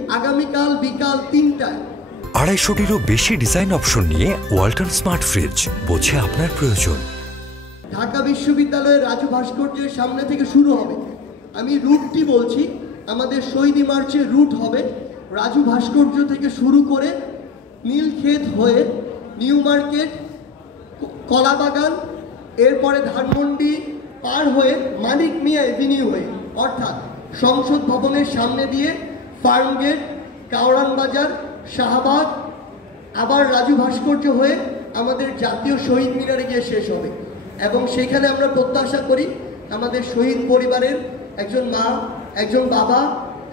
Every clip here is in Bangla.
আগামীকাল বিকাল ৩টায় ২৫০টিরও বেশি ডিজাইন অপশন নিয়ে ওয়ালটন স্মার্ট ফ্রিজ, বোঝে আপনার প্রয়োজন। ঢাকা বিশ্ববিদ্যালয়ের রাজু ভাস্কর্যের সামনে থেকে শুরু হবে। আমি রুটটি বলছি, আমাদের শহীদ মার্চের রুট হবে রাজু ভাস্কর্য থেকে শুরু করে নীলক্ষেত হয়ে নিউ মার্কেট, কলাবাগান, এরপরে ধানমন্ডি পার হয়ে মানিক মিয়া এভিনিউ হয়ে, অর্থাৎ সংসদ ভবনের সামনে দিয়ে ফার্মগেট, কাওরান বাজার, শাহবাগ, আবার রাজু ভাস্কর্য হয়ে আমাদের জাতীয় শহীদ মিনারে গিয়ে শেষ হবে। এবং সেখানে আমরা প্রত্যাশা করি আমাদের শহীদ পরিবারের একজন মা, একজন বাবা,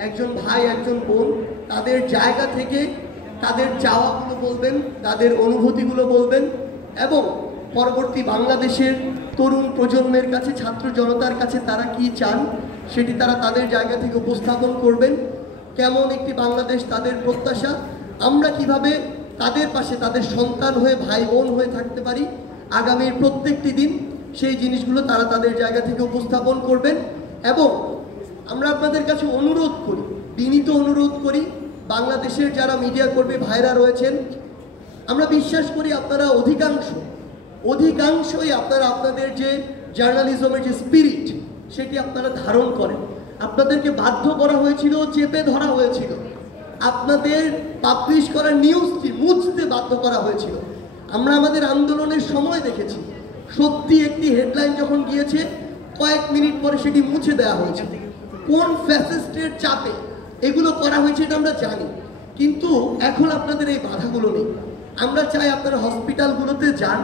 একজন ভাই, একজন বোন তাদের জায়গা থেকে তাদের চাওয়াগুলো বলবেন, তাদের অনুভূতিগুলো বলবেন এবং পরবর্তী বাংলাদেশের তরুণ প্রজন্মের কাছে, ছাত্র জনতার কাছে তারা কি চান সেটি তারা তাদের জায়গা থেকে উপস্থাপন করবেন। কেমন একটি বাংলাদেশ তাদের প্রত্যাশা, আমরা কিভাবে তাদের পাশে তাদের সন্তান হয়ে, ভাই বোন হয়ে থাকতে পারি আগামীর প্রত্যেকটি দিন, সেই জিনিসগুলো তারা তাদের জায়গা থেকে উপস্থাপন করবেন। এবং আমরা আপনাদের কাছে অনুরোধ করি, বিনীত অনুরোধ করি, বাংলাদেশের যারা মিডিয়া কর্মী ভাইরা রয়েছেন, আমরা বিশ্বাস করি আপনারা অধিকাংশই আপনারা আপনাদের যে জার্নালিজমের যে স্পিরিট সেটি আপনারা ধারণ করেন। আপনাদেরকে বাধ্য করা হয়েছিল, চেপে ধরা হয়েছিল, আপনাদের পাবলিশ করা নিউজটি মুছতে বাধ্য করা হয়েছিল। আমরা আমাদের আন্দোলনের সময় দেখেছি সত্যি একটি হেডলাইন যখন গিয়েছে কয়েক মিনিট পরে সেটি মুছে দেওয়া হয়েছে। কোন ফ্যাসিস্টের চাপে এগুলো করা হয়েছে এটা আমরা জানি, কিন্তু এখন আপনাদের এই বাধাগুলো নেই। আমরা চাই আপনারা হসপিটালগুলোতে যান,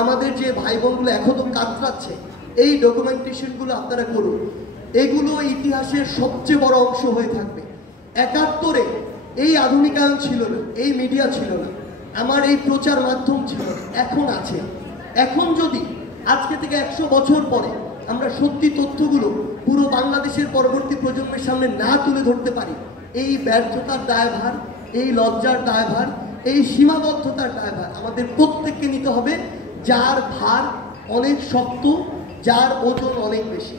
আমাদের যে ভাই বোনগুলো এখনো কাতরাচ্ছে এই ডকুমেন্টেশনগুলো আপনারা করুন। এগুলো ইতিহাসের সবচেয়ে বড় অংশ হয়ে থাকবে। ৭১-এ এই আধুনিকায়ন ছিল না, এই মিডিয়া ছিল না, আমার এই প্রচার মাধ্যম ছিল না, এখন আছে। এখন যদি আজকে থেকে ১০০ বছর পরে আমরা সত্যি তথ্যগুলো পুরো বাংলাদেশের পরবর্তী প্রজন্মের সামনে না তুলে ধরতে পারি, এই ব্যর্থতার দায়ভার, এই লজ্জার দায়ভার, এই সীমাবদ্ধতার দায়ভার আমাদের প্রত্যেককে নিতে হবে, যার ভার অনেক শক্ত, যার ওজন অনেক বেশি।